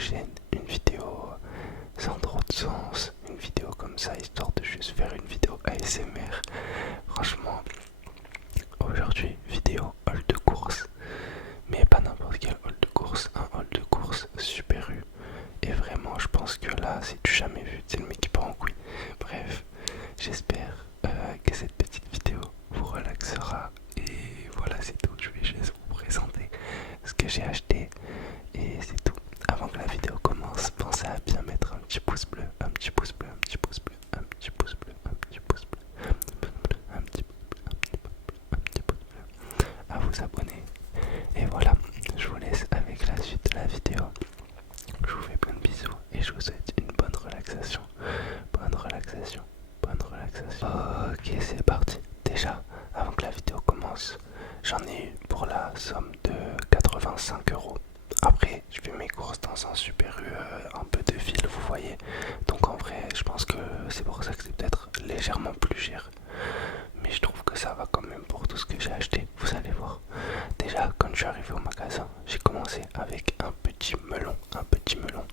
chaîne une vidéo sans trop de sens, une vidéo comme ça, histoire de juste faire une vidéo ASMR. Franchement, aujourd'hui, vidéo hall de course, mais pas n'importe quel hall de course, un hall de course Super U. Et vraiment, je pense que là, c'est du jamais vu, c'est le mec qui part en couille. Bref, j'espère que cette petite vidéo vous relaxera. Et voilà, c'est tout. Je vais juste vous présenter ce que j'ai acheté. Et c'est tout. Avant que la vidéo commence, pensez à bien mettre un petit pouce bleu, un petit pouce bleu, un petit pouce bleu, un petit pouce bleu, un petit pouce bleu, un petit pouce bleu, un petit pouce bleu, un petit pouce bleu, à vous abonner. Et voilà, je vous laisse avec la suite de la vidéo. Je vous fais plein de bisous et je vous souhaite une bonne relaxation. Bonne relaxation, bonne relaxation. Ok, c'est parti. Déjà, avant que la vidéo commence, j'en ai eu pour la somme de 85 €. Après, je fais mes courses dans un Super U un peu de ville, vous voyez. Donc en vrai, je pense que c'est pour ça que c'est peut-être légèrement plus cher. Mais je trouve que ça va quand même pour tout ce que j'ai acheté, vous allez voir. Déjà, quand je suis arrivé au magasin, j'ai commencé avec un petit melon. Un petit melon.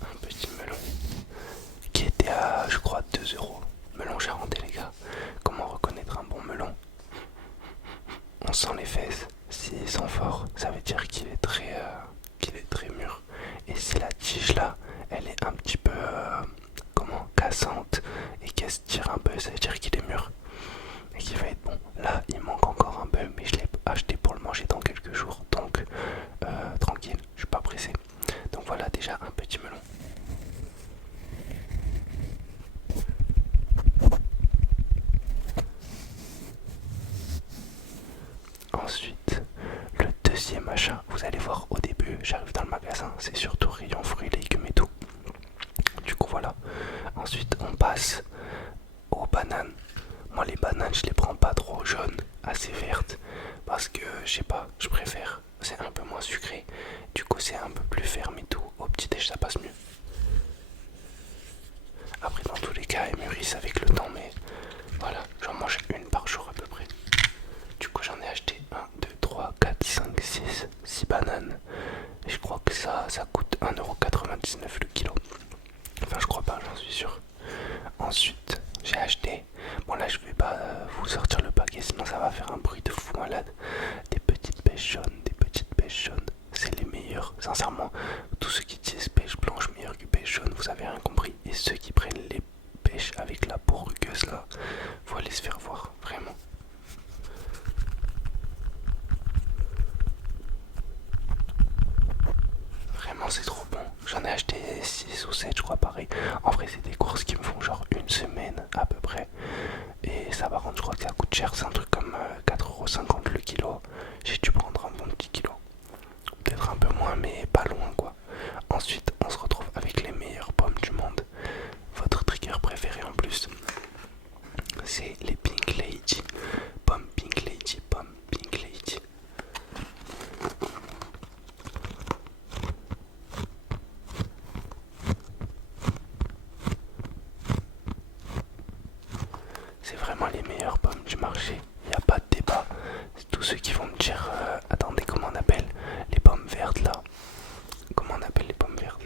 Un petit melon qui était à, je crois, 2 €. Melon charentais, les gars. Comment reconnaître un bon melon? On sent les fesses. S'il sent fort, ça veut dire qu'il est très mûr. Et si la tige là, elle est un petit peu cassante et qu'elle se tire un peu, ça veut dire qu'il est mûr et qu'il va être bon. Là, il manque encore un peu, mais je l'ai acheté pour le manger dans quelques jours, donc tranquille, je suis pas pressé. Donc voilà, déjà un petit melon. Ensuite, le deuxième achat, vous allez voir au début, j'arrive dans le magasin, c'est surtout rayon fruits, légumes et tout. Du coup voilà. Ensuite on passe aux bananes. Moi les bananes je les prends pas trop jaunes, assez vertes, parce que je sais pas, je préfère. C'est un peu moins sucré, du coup c'est un peu plus ferme et tout. Au petit déj ça passe mieux. Après dans tous les cas elles mûrissent avec le temps, mais voilà, j'en mange une par jour à peu près. Du coup j'en ai acheté 1, 2, 3, 4, 5, 6 bananes. Et je crois que ça coûte 1,99 € le kilo. Enfin je crois pas, j'en suis sûr. Ensuite j'ai acheté, bon là je vais pas vous sortir le paquet sinon ça va faire un bruit de fou malade. Des petites pêches jaunes, des petites pêches jaunes. C'est les meilleurs, sincèrement. Tous ceux qui disent pêche blanche meilleure que pêche jaune, vous avez rien compris. Et ceux qui prennent les pêches avec la peau rugueuse là, faut aller se faire voir, vraiment. Vraiment c'est trop bon. J'en ai acheté 6 ou 7 je crois pareil. En vrai c'est des courses qui me font genre une semaine à peu près. Et ça par contre je crois que ça coûte cher. C'est un truc comme 4,50 € le kilo. J'ai dû prendre un bon petit kilo. Peut-être un peu moins mais pas loin quoi. Ensuite on se retrouve avec les meilleures pommes du monde. Votre trigger préféré en plus, c'est les Pink Lady. Pommes Pink Lady, pommes Pink Lady. C'est vraiment les meilleures pommes du marché, il n'y a pas de débat. C'est tous ceux qui vont me dire attendez, comment on appelle les pommes vertes là? Comment on appelle les pommes vertes?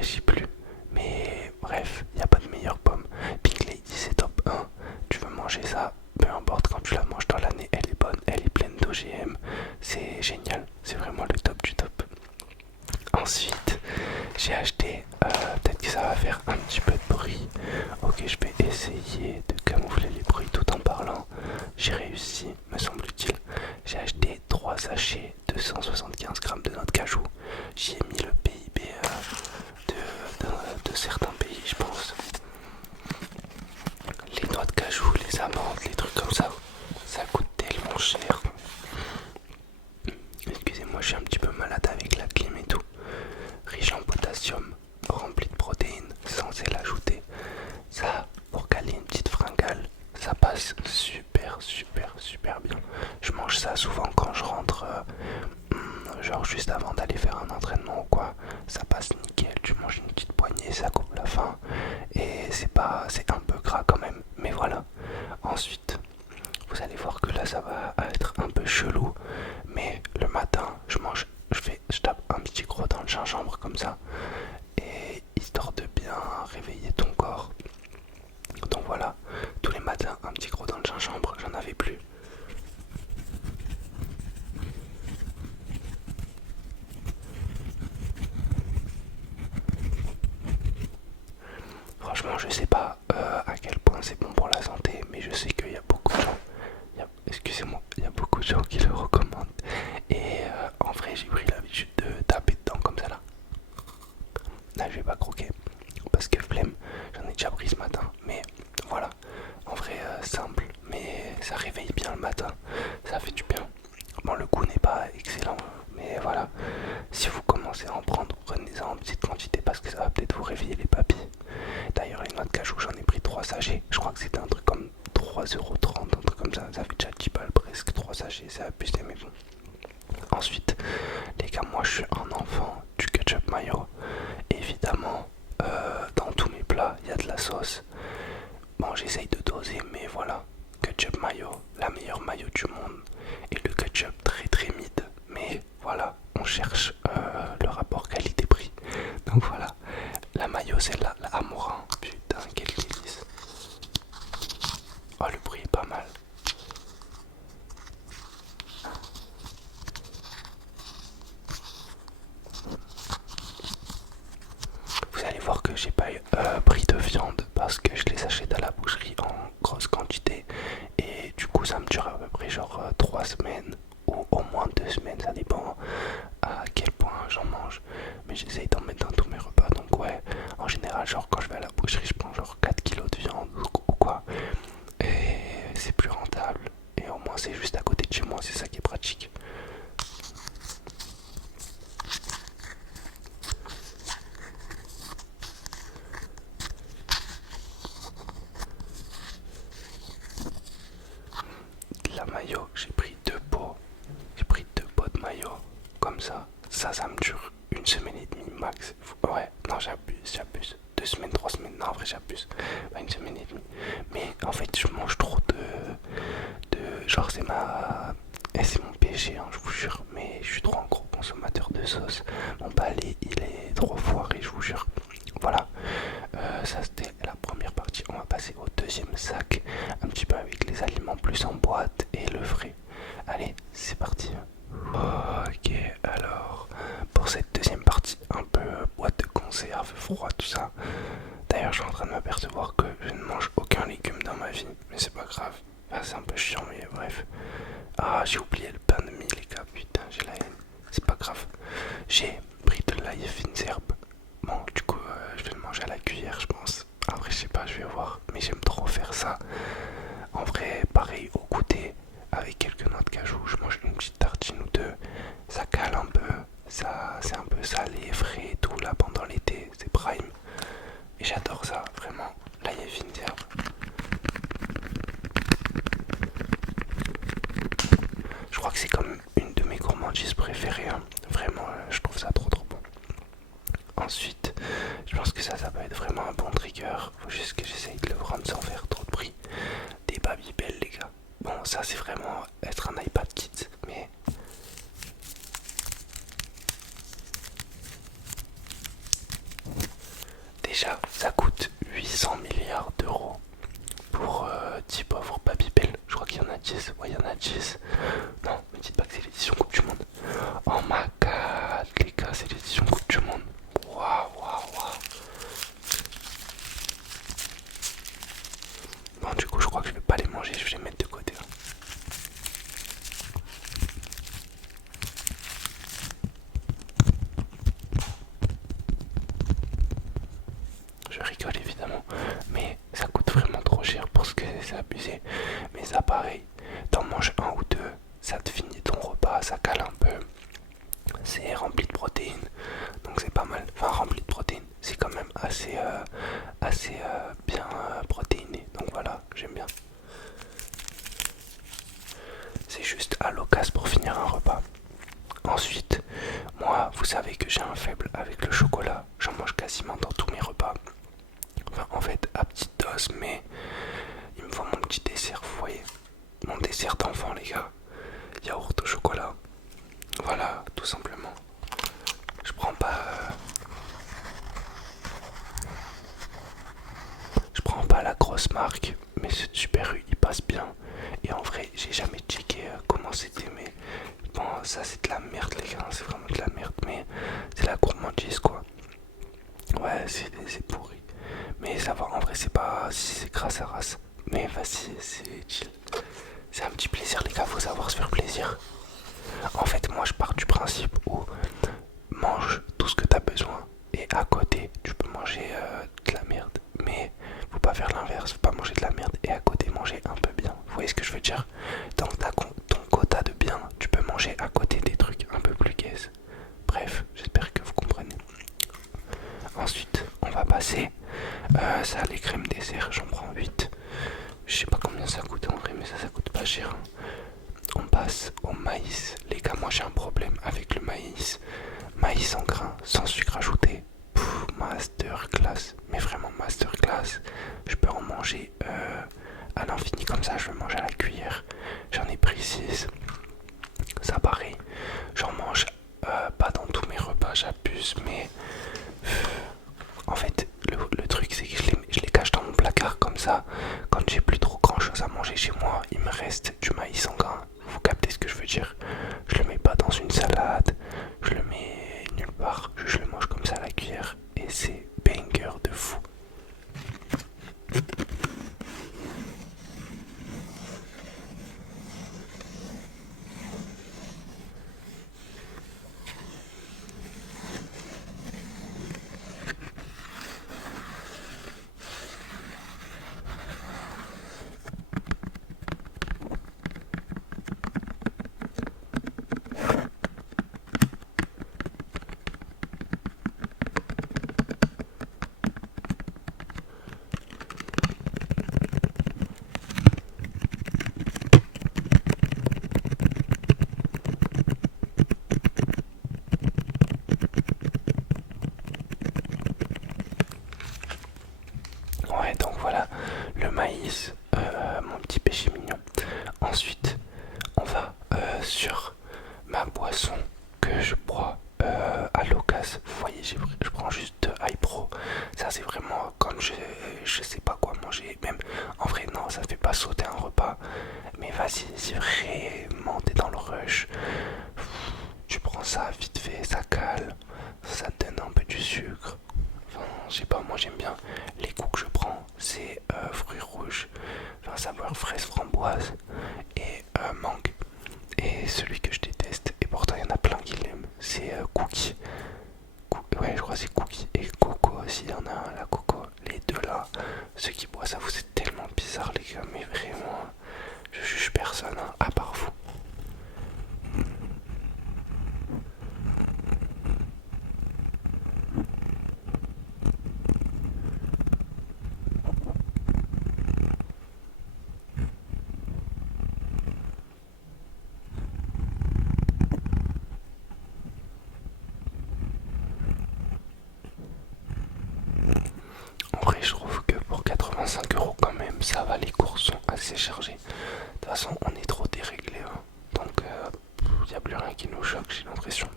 Je sais plus. Mais bref, il n'y a pas de meilleure pomme. Pink Lady c'est top 1. Tu veux manger ça, peu importe quand tu la manges dans l'année, elle est bonne, elle est pleine d'OGM. C'est génial, c'est vraiment le top du top. Ensuite, j'ai acheté, peut-être que ça va faire un petit peu de bruit. Ok, je vais essayer de camoufler les bruits tout en parlant. J'ai réussi, me semble-t-il. J'ai acheté 3 sachets de 175 grammes de noix de cajou. J'y ai mis le PIB de certains pays, je pense. Les noix de cajou, les amandes, les trucs comme ça coûte tellement cher. Excusez-moi, je suis un petit peu malade avec la clim et tout. Riche en potassium, rempli de protéines, censé l'ajouter. Ça, pour caler une petite fringale, ça passe super bien. Je mange ça souvent quand je rentre, genre juste avant d'aller faire un entraînement ou quoi. Ça passe nickel, tu manges une petite poignée, ça coupe la faim. Et c'est un peu gras quand même, mais voilà. Ensuite, vous allez voir que là ça va être un peu chelou, mais le matin je mange je sais pas à quel point c'est bon pour la santé, mais je sais qu'il y a beaucoup de gens, excusez-moi, il y a beaucoup de gens qui le recommandent. Et en vrai, j'ai pris l'habitude de taper dedans comme ça là. Là, je vais pas croquer parce que flemme, j'en ai déjà pris ce matin. Mais voilà, en vrai, simple, mais ça réveille bien le matin, ça fait du bien. Bon, le goût n'est pas excellent, mais voilà, si vous commencez à en prendre, prenez-en en petite quantité parce que ça va peut-être vous réveiller les papilles. D'ailleurs, les noix de cajou, j'en ai pris 3 sachets. Je crois que c'était un truc comme 3,30 €, un truc comme ça. Ça fait déjà 10 balles presque, 3 sachets, c'est abusé, mais bon. Ensuite, les gars, moi je suis un enfant du ketchup mayo. Évidemment, dans tous mes plats, il y a de la sauce. Bon, j'essaye de doser, mais voilà. Ketchup mayo, la meilleure mayo du monde. Et le ketchup très très mid. Mais voilà, on cherche le rapport qualité-prix. Donc voilà, la mayo c'est la Amora. Putain, quel délice. Oh, le bruit est pas mal. Vous allez voir que j'ai pas pris de viande parce que je les achète à la boucherie en grosse quantité. Et du coup ça me dure à peu près genre 3 semaines ou au moins 2 semaines, ça dépend à quel point j'en mange. Mais j'essaye d'en mettre dans tous mes repas. Donc ouais, en général genre quand je vais à la boucherie je prends genre 4 kilos de viande ou quoi. Et c'est plus rentable. Et au moins c'est juste à côté de chez moi, c'est ça qui est pratique. La mayo, j'ai pris 2 pots. J'ai pris 2 pots de mayo. Comme ça. Ça me dure une semaine et demie max. Ouais, non, j'abuse. 2 semaines, 3 semaines. Non, en vrai, j'abuse. Pas une semaine et demie. Mais en fait, je mange trop genre, c'est ma. Et c'est mon péché, hein, je vous jure. Mais je suis trop un gros consommateur de sauce. Mon palais, il est trop foiré, je vous jure. Voilà. Ça, c'était la première partie. On va passer au deuxième sac. Un petit peu avec les aliments plus en boîte et le frais. Allez, c'est parti. Ok, alors pour cette deuxième partie, un peu boîte de conserve, froid, tout ça. D'ailleurs, je suis en train de m'apercevoir que je ne mange aucun légume dans ma vie, mais c'est pas grave. Enfin, c'est un peu chiant, mais bref. Ah, j'ai oublié le pain de mie, les gars, putain, j'ai la haine. C'est pas grave. J'ai pris de l'ail fines herbes. Bon, du coup, je vais le manger à la cuillère, je pense. Après, je sais pas, je vais voir, mais j'aime trop faire ça. En vrai, pareil, au goûter, avec quelques noix de cajou, je mange une petite tartine ou deux. Ça cale un peu, ça, c'est un peu salé, frais et tout là pendant l'été, c'est prime. Et j'adore ça, vraiment. Là, il y a fine d'herbe. Je crois que c'est comme une de mes gourmandises préférées, hein. Vraiment, je trouve ça trop trop bon. Ensuite, je pense que ça peut être vraiment un bon trigger. Faut juste que j'essaye de le prendre sans faire trop de bruit. Des Babybel, les gars. Bon, ça c'est vraiment être un iPad Kids, mais déjà ça coûte 800 milliards d'euros pour 10 pauvres Babybel. Je crois qu'il y en a 10. Ouais, il y en a 10. Non, me dites pas que c'est l'édition Coupe du Monde. Oh my god, les gars, c'est l'édition Coupe du Monde. Waouh, waouh, waouh. Bon, du coup, je crois que je vais pas les manger, je vais les mettre de côté. Je rigole évidemment, mais ça coûte vraiment trop cher pour ce que c'est abusé. Mais ça, pareil, t'en manges un ou deux, ça te finit ton repas, ça cale un peu. C'est rempli de protéines, donc c'est pas mal. Enfin, rempli de protéines, c'est quand même assez bien protéiné. Donc voilà, j'aime bien. C'est juste à l'occasion pour finir un repas. Ensuite, moi, vous savez que j'ai un faible avec le chocolat. J'en mange quasiment dans tous mes repas. Enfin, en fait, à petite dose, mais il me faut mon petit dessert, vous voyez. Mon dessert d'enfant, les gars. Yaourt au chocolat. Voilà, tout simplement. Je prends pas. Je prends pas la grosse marque, mais ce Super U il passe bien. Et en vrai, j'ai jamais checké comment c'était, mais bon, ça c'est de la merde, les gars. C'est vraiment de la merde, mais c'est la gourmandise, quoi. Ouais, c'est pourri. Mais ça va, en vrai, c'est pas si c'est grâce à race. Mais vas-y, c'est chill. C'est un petit plaisir, les gars, faut savoir se faire plaisir. En fait, moi, je pars du principe où mange tout ce que t'as besoin. Et à côté, tu peux manger de la merde. Mais faut pas faire l'inverse, faut pas manger de la merde et à côté manger un peu bien. Vous voyez ce que je veux dire? Donc t'as ton quota de bien, tu peux manger à côté des trucs un peu plus gaze. Bref, j'espère que vous comprenez. Ensuite, on va passer. Ça, les crèmes dessert, j'en prends 8. Je sais pas combien ça coûte en vrai, mais ça coûte pas cher. On passe au maïs. Les gars, moi j'ai un problème avec le maïs. Maïs en grains, sans sucre ajouté. Masterclass. Mais vraiment masterclass. Je peux en manger à l'infini comme ça. Je mange à la cuillère. J'en ai pris 6. Ça pareil. J'en mange pas dans tous mes repas, j'abuse, mais en fait, le truc c'est que je les cache dans mon placard comme ça. Quand j'ai plus trop grand chose à manger chez moi, il me reste du maïs en grain. Vous captez ce que je veux dire? Je le mets pas dans une salade, je le mets nulle part, je le mange comme ça à la cuillère. Et c'est banger de fou. Ouais, donc voilà, le maïs, mon petit péché mignon. Ensuite, on va sur ma boisson que je bois à l'occasion. Vous voyez, je prends juste iPro. Ça, c'est vraiment quand je sais pas quoi manger. Même en vrai, non, ça fait pas sauter un repas. Mais vas-y, si vraiment t'es dans le rush, tu prends ça vite fait, ça cale, ça te donne un peu du sucre. Enfin, je sais pas, moi j'aime bien. Les goûts que je prends, c'est fruits rouges, enfin saveur fraise framboise et mangue. Et celui que je déteste, et pourtant il y en a plein qui l'aiment, c'est cookie. Ouais, je crois que c'est cookie. Et coco aussi, il y en a un, la coco. Les deux là, ceux qui boivent ça, vous êtes tellement bizarres les gars, mais vraiment, je juge personne, hein, à part vous. En vrai, je trouve que pour 85 € quand même, ça va, les courses sont assez chargées. De toute façon, on est trop déréglé, hein. Donc il n'y a plus rien qui nous choque, j'ai l'impression.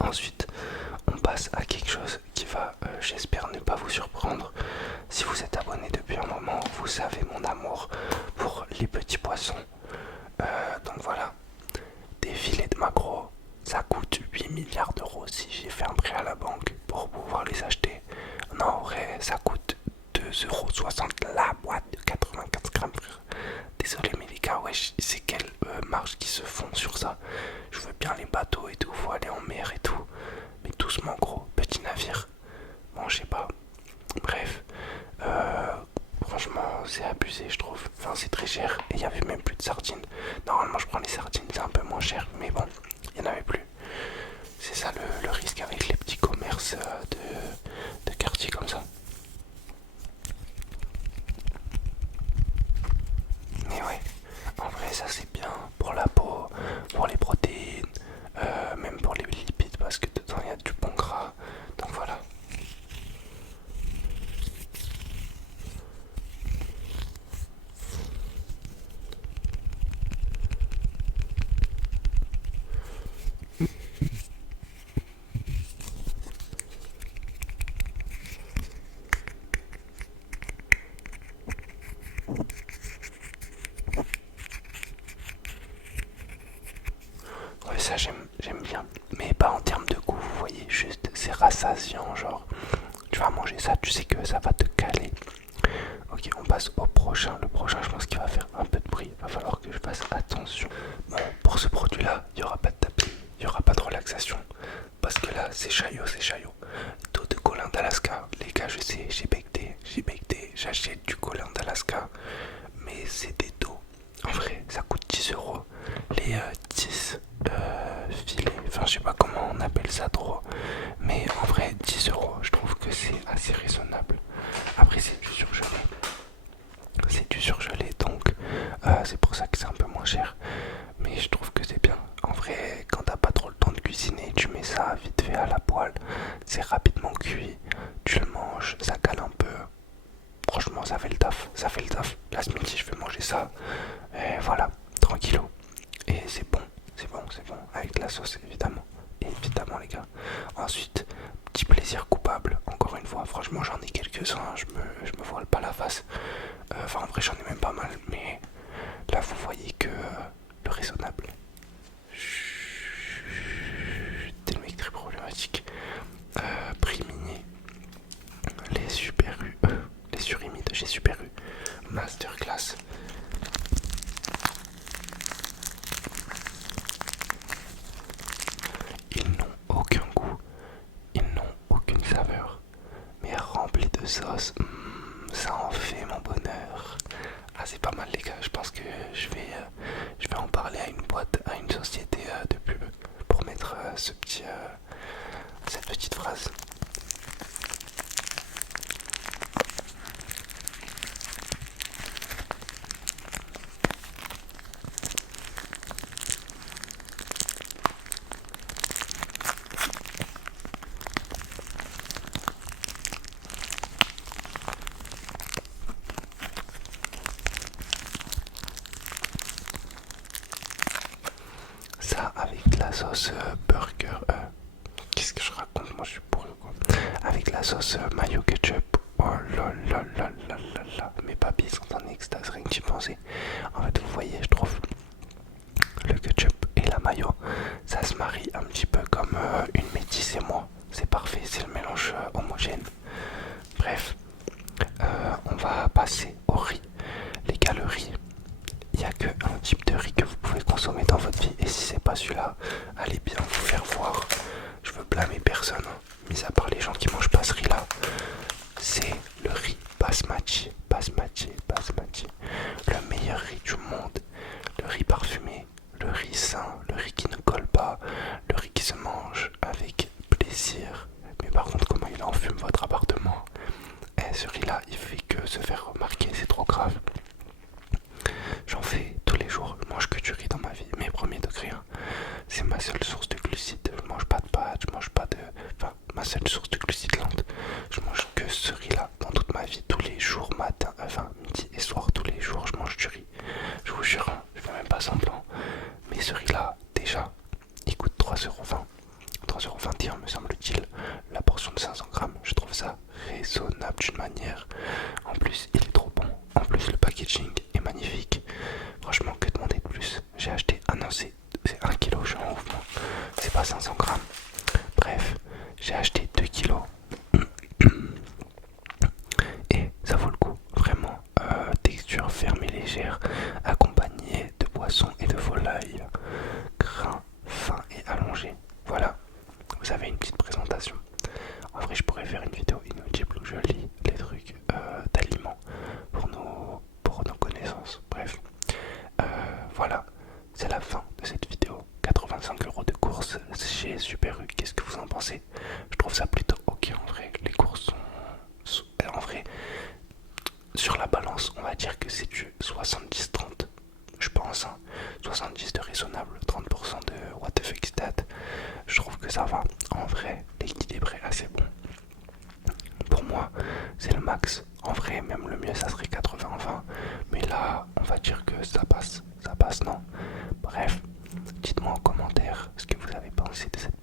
Ensuite, on passe à quelque chose qui va, j'espère, ne pas vous surprendre. Si vous êtes abonné depuis un moment, vous savez mon amour pour les petits poissons. Donc voilà, des filets de maquereau, ça coûte 8 milliards d'euros si j'ai fait un prêt à la banque pour pouvoir les acheter. Non, en vrai, ça coûte 2,60 € la boîte de 84 grammes, frère. Désolé, mais les gars, ouais, c'est quelle marge qui se font sur ça? Je veux bien les bateaux et tout, faut aller en mer et tout. Mais doucement, gros, petit navire. Bon, je sais pas. Bref, franchement, c'est abusé, je trouve. Enfin, c'est très cher. Et il y avait même plus de sardines. Normalement, je prends les sardines, c'est un peu moins cher. Mais bon, il n'y en avait plus. C'est ça le risque avec les petits commerces de quartier comme ça. Mais ouais, en vrai, ça c'est bien pour la peau, pour les protéines, même pour les lipides parce que dedans il y a du bon gras. Donc voilà. Ouais, ça j'aime bien. Mais pas en termes de goût, vous voyez, juste c'est rassasiant, genre. Tu vas manger ça, tu sais que ça va te caler. Ok, on passe au prochain. Le prochain, je pense qu'il va faire un peu de bruit. Il va falloir que je fasse attention. Bon, pour ce produit-là, il n'y aura pas de tapis, il n'y aura pas de relaxation. Parce que là, c'est Chaillot, c'est Chaillot. Dos de colin d'Alaska. Les gars, je sais, j'ai becté, j'achète du colin d'Alaska. Mais c'est des dos. En vrai, ça coûte 10 euros. Les 10 filets, enfin, je sais pas comment on appelle ça trop. Mais en vrai, 10 euros, je trouve que c'est assez raisonnable. Après, c'est du surgelé. C'est du surgelé, donc c'est pour ça que c'est un peu moins cher. Mais je trouve que c'est bien. En vrai, quand t'as pas trop le temps de cuisiner, tu mets ça vite fait à la poêle. C'est rapidement cuit. Tu le manges, ça cale un peu. Franchement, ça fait le taf. Ça fait le taf. Là, ce midi, je vais manger ça. Et voilà, tranquillou. Et c'est bon, c'est bon, c'est bon. Avec de la sauce, évidemment. Évidemment, les gars. Ensuite, petit plaisir coupable. Encore une fois, franchement, j'en ai quelques-uns. Je me voile pas la face. Enfin, en vrai, j'en ai même pas mal. Mais là, vous voyez que le raisonnable. T'es le mec très problématique. Prix minier. Les super U. Les surimides chez Super U. Masterclass. Ils n'ont aucun goût. Ils n'ont aucune saveur. Mais remplis de sauce. Ça en fait mon bonheur. Ah, c'est pas mal, les gars. Je pense que je vais en parler à une boîte, à une société de pub pour mettre cette petite phrase. Ça avec de la sauce burger. Qu'est-ce que je raconte? Moi je suis pourri quoi. Avec la sauce mayo ketchup. Oh là là là là là là. Mes papilles sont en extase, rien que d'y penser. En fait, vous voyez, je trouve le ketchup et la mayo, ça se marie un petit peu comme une métisse et moi. C'est parfait, c'est le mélange homogène. Bref, on va passer au riz. Les gars, le riz, il n'y a qu'un type de riz que vous pouvez consommer dans votre vie. Et si c'est pas celui-là, allez bien vous faire voir. Je veux blâmer personne, hein, mis à part les gens qui mangent pas ce riz-là. C'est le riz basmati. Basmati, basmati. Le meilleur riz du monde. Le riz parfumé, le riz sain, le riz qui ne colle pas, le riz qui se mange avec plaisir. Mais par contre, comment il enfume votre appartement? Ce riz-là, il fait que se faire remarquer, c'est trop grave. J'en fais tous les jours, je mange que du riz dans ma vie, mes premiers degrés. Hein. C'est ma seule source de glucides. Je mange pas de pâtes, je mange pas de. Enfin, ma seule source de glucides lente. Je mange que ce riz-là dans toute ma vie, tous les jours, matin, enfin midi et soir, tous les jours, je mange du riz. Je vous jure, hein, je fais même pas semblant. Mais ce riz-là, déjà, il coûte 3,20€. 3,21€ me semble-t-il, la portion de 500 grammes. Je trouve ça raisonnable d'une manière. En plus, il est trop bon. En plus, le packaging est magnifique. Franchement, que demander de plus? J'ai acheté, ah non, c'est 1 kg, je suis en mouvement. C'est pas 500 grammes. Bref, j'ai acheté 2 kilos. Et ça vaut le coup, vraiment. Texture ferme et légère, accompagnée de poisson et de volaille. Grain fin et allongé. Voilà, vous avez une petite présentation. En vrai, je pourrais faire une vidéo inaudible où je lis les trucs d'aliments pour nos connaissances. Bref, voilà, c'est la fin de cette vidéo. 85€ de course chez Super U. Qu'est-ce que vous en pensez? Je trouve ça plutôt ok en vrai. Les courses sont en vrai, sur la balance, on va dire que c'est du 70-30. Je pense, hein. 70 de raisonnable, 30% de what the fuck is that. Je trouve que ça va. En vrai, l'équilibre est assez bon. Pour moi, c'est le max. En vrai, même le mieux, ça serait 80-20. Mais là, on va dire que ça passe. Ça passe, non? Bref, dites-moi en commentaire ce que vous avez pensé de cette